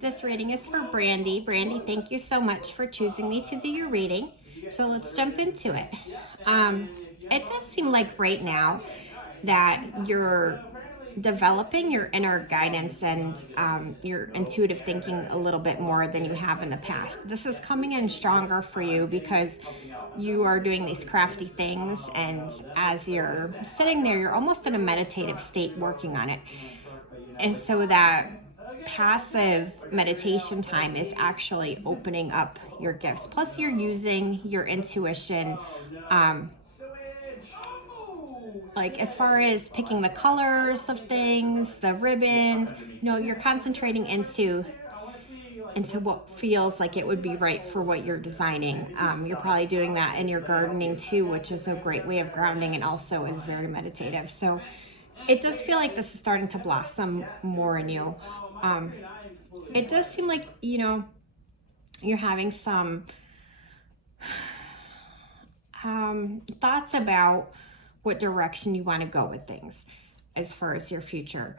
This reading is for Brandi. Brandi, thank you so much for choosing me to do your reading. So let's jump into it. It does seem like right now that you're developing your inner guidance and your intuitive thinking a little bit more than you have in the past. This is coming in stronger for you because you are doing these crafty things, and as you're sitting there, you're almost in a meditative state working on it. And so that passive meditation time is actually opening up your gifts. Plus, you're using your intuition, um, like as far as picking the colors of things, the ribbons. You're concentrating into what feels like it would be right for what you're designing. You're probably doing that in your gardening too, which is a great way of grounding and also is very meditative. So it does feel like this is starting to blossom more in you. Um, it does seem like, you're having some thoughts about what direction you want to go with things as far as your future.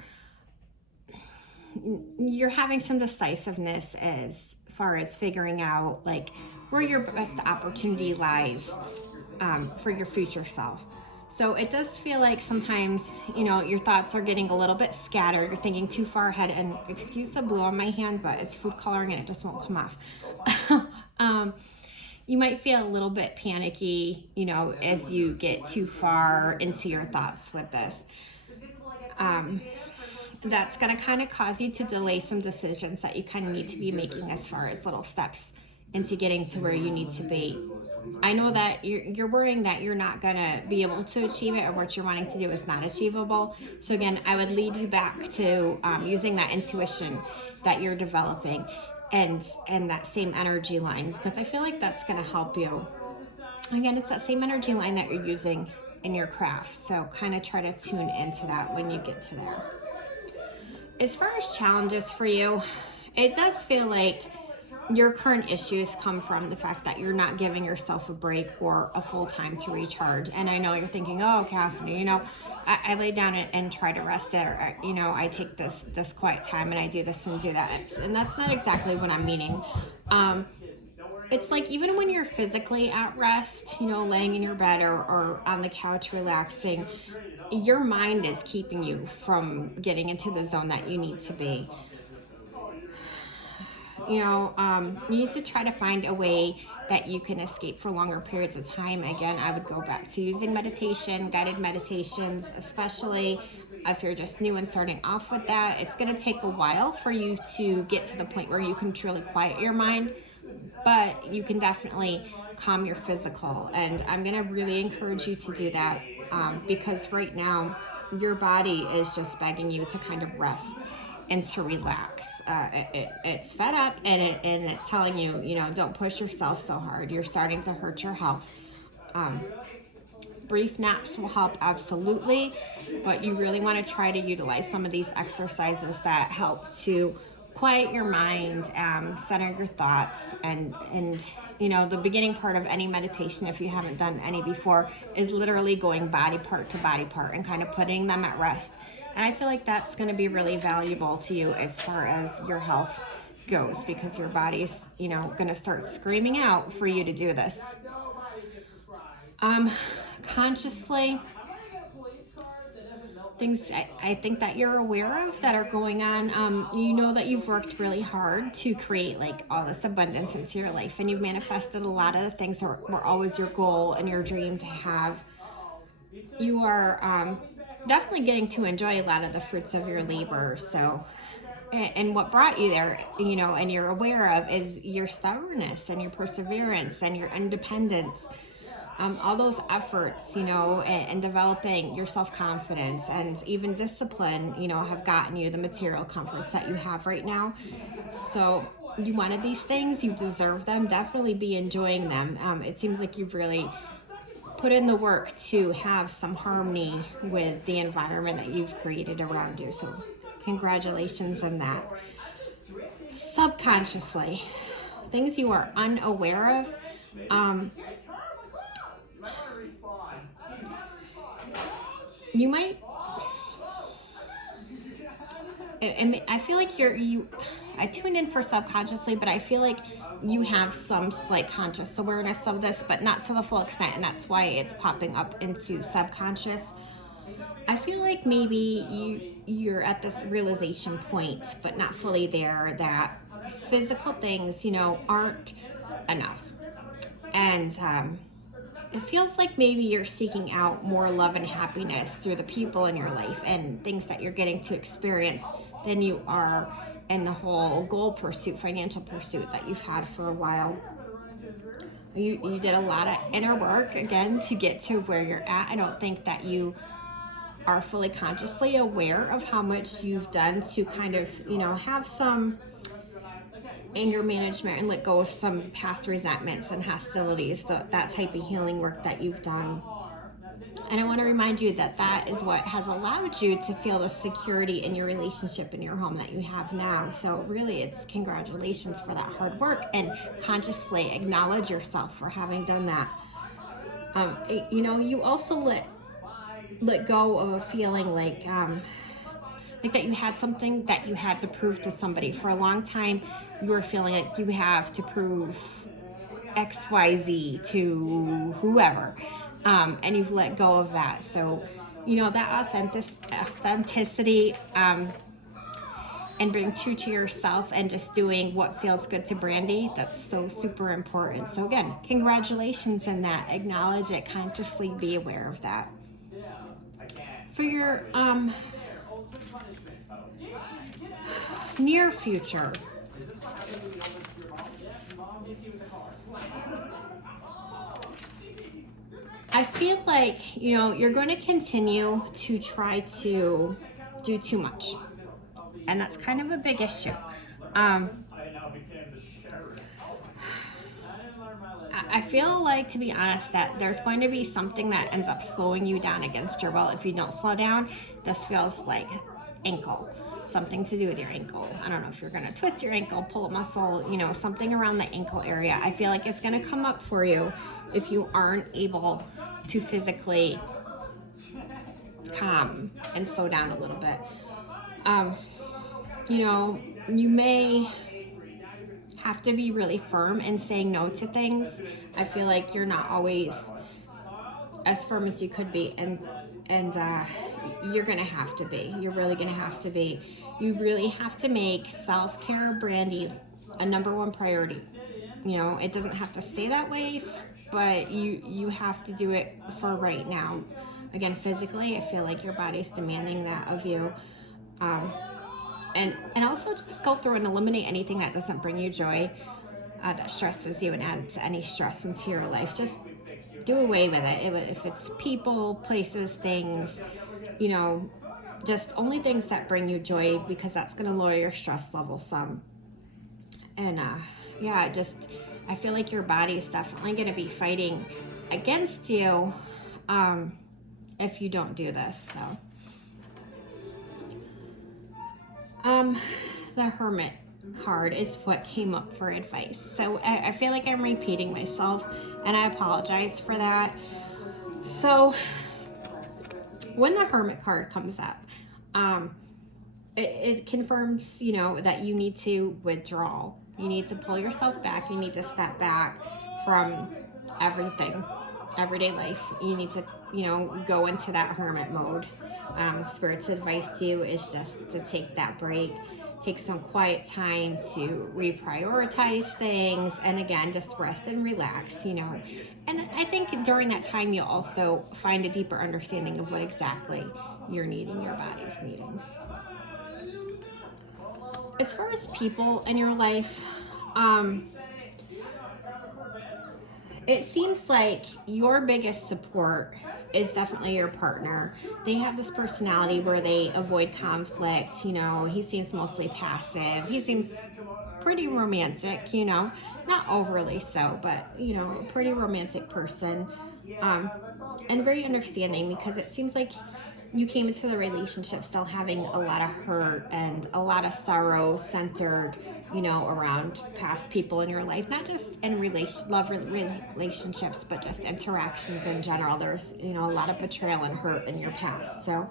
You're having some decisiveness as far as figuring out like where your best opportunity lies for your future self. So it does feel like sometimes, your thoughts are getting a little bit scattered. You're thinking too far ahead, and excuse the blue on my hand, but it's food coloring and it just won't come off. You might feel a little bit panicky, as you get too far into your thoughts with this. That's going to kind of cause you to delay some decisions that you kind of need to be making as far as little steps into getting to where you need to be. I know that you're worrying that you're not going to be able to achieve it, or what you're wanting to do is not achievable. So again, I would lead you back to using that intuition that you're developing and that same energy line, because I feel like that's going to help you. Again, it's that same energy line that you're using in your craft. So kind of try to tune into that when you get to there. As far as challenges for you, it does feel like your current issues come from the fact that you're not giving yourself a break or a full time to recharge. And I know you're thinking, oh, Cassidy, I lay down and try to rest there. I take this quiet time and I do this and do that. And that's not exactly what I'm meaning. It's like even when you're physically at rest, laying in your bed or on the couch relaxing, your mind is keeping you from getting into the zone that you need to be. You need to try to find a way that you can escape for longer periods of time. Again, I would go back to using meditation, guided meditations, especially if you're just new and starting off with that. It's going to take a while for you to get to the point where you can truly quiet your mind, but you can definitely calm your physical. And I'm going to really encourage you to do that because right now your body is just begging you to kind of rest and to relax. It's fed up and it's telling you, don't push yourself so hard. You're starting to hurt your health. Brief naps will help, absolutely, but you really want to try to utilize some of these exercises that help to quiet your mind, center your thoughts, and the beginning part of any meditation, if you haven't done any before, is literally going body part to body part and kind of putting them at rest. And I feel like that's going to be really valuable to you as far as your health goes, because your body's, going to start screaming out for you to do this. Consciously, things I think that you're aware of that are going on. That you've worked really hard to create like all this abundance into your life, and you've manifested a lot of the things that were always your goal and your dream to have. You are definitely getting to enjoy a lot of the fruits of your labor. So, and what brought you there, and you're aware of is your stubbornness and your perseverance and your independence. All those efforts, and developing your self-confidence and even discipline, have gotten you the material comforts that you have right now. So you wanted these things, you deserve them, definitely be enjoying them. It seems like you've really put in the work to have some harmony with the environment that you've created around you. So congratulations on that. Subconsciously, things you are unaware of, you might and I feel like I tuned in for subconsciously, but I feel like you have some slight conscious awareness of this, but not to the full extent, and that's why it's popping up into subconscious. I feel like maybe you're at this realization point, but not fully there, that physical things, aren't enough. And it feels like maybe you're seeking out more love and happiness through the people in your life and things that you're getting to experience than you are in the whole goal pursuit, financial pursuit that you've had for a while. You did a lot of inner work, again, to get to where you're at. I don't think that you are fully consciously aware of how much you've done to kind of, have some anger management and let go of some past resentments and hostilities, that type of healing work that you've done. And I want to remind you that that is what has allowed you to feel the security in your relationship in your home that you have now. So really, it's congratulations for that hard work, and consciously acknowledge yourself for having done that. You also let go of a feeling like that you had something that you had to prove to somebody. For a long time, you were feeling like you have to prove XYZ to whoever, and you've let go of that. So, that authenticity, and being true to yourself and just doing what feels good to Brandi, that's so super important. So again, congratulations in that. Acknowledge it, consciously be aware of that. For your near future, I feel like, you're going to continue to try to do too much. And that's kind of a big issue. I feel like, to be honest, that there's going to be something that ends up slowing you down against your will if you don't slow down. This feels like ankle, something to do with your ankle. I don't know if you're going to twist your ankle, pull a muscle, something around the ankle area. I feel like it's going to come up for you if you aren't able to physically calm and slow down a little bit. You may have to be really firm in saying no to things. I feel like you're not always as firm as you could be, and you're gonna have to be. You're really gonna have to be. You really have to make self-care, Brandi, a number one priority. It doesn't have to stay that way, but you have to do it for right now. Again, physically, I feel like your body's demanding that of you. And also just go through and eliminate anything that doesn't bring you joy, that stresses you and adds any stress into your life. Just do away with it. If it's people, places, things, just only things that bring you joy, because that's going to lower your stress level some. And I feel like your body is definitely going to be fighting against you if you don't do this. So. The Hermit card is what came up for advice. So I feel like I'm repeating myself, and I apologize for that. So when the Hermit card comes up, it confirms, that you need to withdraw. You need to pull yourself back. You need to step back from everything, everyday life. You need to, go into that hermit mode. Spirit's advice to you is just to take that break, take some quiet time to reprioritize things, and again, just rest and relax, And I think during that time, you'll also find a deeper understanding of what exactly you're needing, your body's needing. As far as people in your life, it seems like your biggest support is definitely your partner. They have this personality where they avoid conflict. He seems mostly passive. He seems pretty romantic, not overly so, but, a pretty romantic person, and very understanding, because it seems like you came into the relationship still having a lot of hurt and a lot of sorrow centered, around past people in your life, not just in love relationships, but just interactions in general. There's, a lot of betrayal and hurt in your past. So,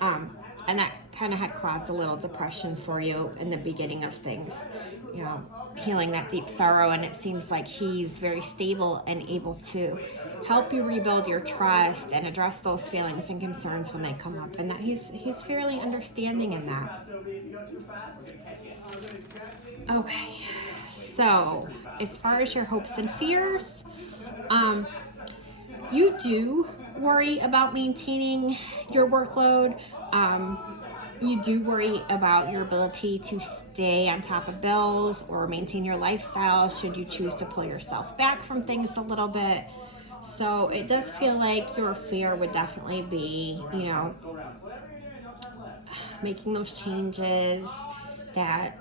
and that kind of had caused a little depression for you in the beginning of things, you know, healing that deep sorrow. And it seems like he's very stable and able to help you rebuild your trust and address those feelings and concerns when they come up, and that he's fairly understanding in that. Okay, so as far as your hopes and fears, you do worry about maintaining your workload. You do worry about your ability to stay on top of bills or maintain your lifestyle should you choose to pull yourself back from things a little bit. So it does feel like your fear would definitely be, you know, making those changes that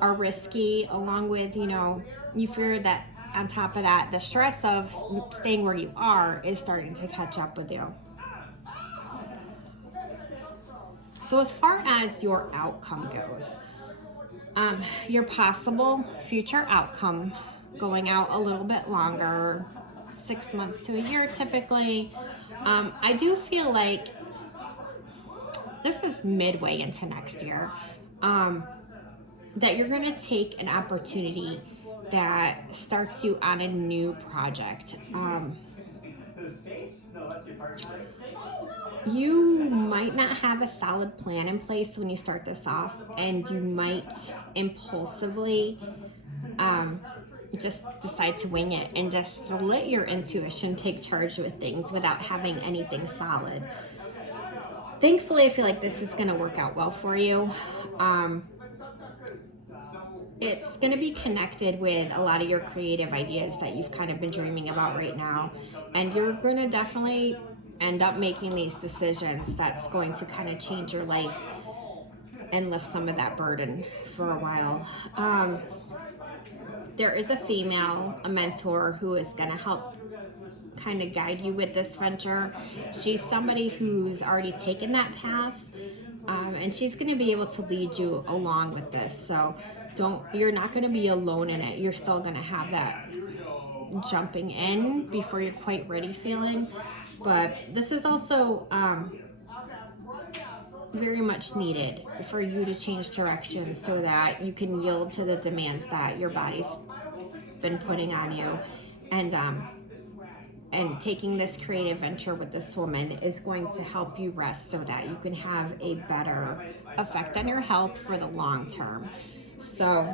are risky, along with, you know, you fear that on top of that, the stress of staying where you are is starting to catch up with you. So as far as your outcome goes, your possible future outcome going out a little bit longer, 6 months to a year typically, I do feel like this is midway into next year, that you're going to take an opportunity that starts you on a new project. You might not have a solid plan in place when you start this off, and you might impulsively just decide to wing it and just let your intuition take charge with things without having anything solid. Thankfully, I feel like this is going to work out well for you. It's going to be connected with a lot of your creative ideas that you've kind of been dreaming about right now. And you're going to definitely end up making these decisions that's going to kind of change your life and lift some of that burden for a while. There is a female, a mentor, who is going to help kind of guide you with this venture. She's somebody who's already taken that path, and she's going to be able to lead you along with this. So you're not going to be alone in it. You're still going to have that jumping in before you're quite ready feeling. But this is also very much needed for you to change direction so that you can yield to the demands that your body's been putting on you. And taking this creative venture with this woman is going to help you rest so that you can have a better effect on your health for the long term. So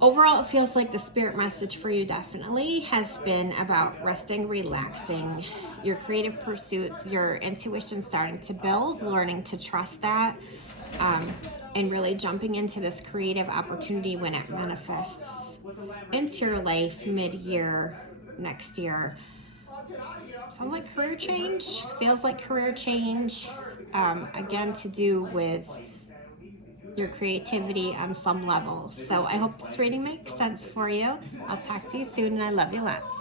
overall, it feels like the spirit message for you definitely has been about resting, relaxing, your creative pursuits, your intuition starting to build, learning to trust that, and really jumping into this creative opportunity when it manifests into your life mid-year next year. Sounds like career change, feels like career change, again, to do with your creativity on some level. So I hope this reading makes sense for you. I'll talk to you soon, and I love you lots.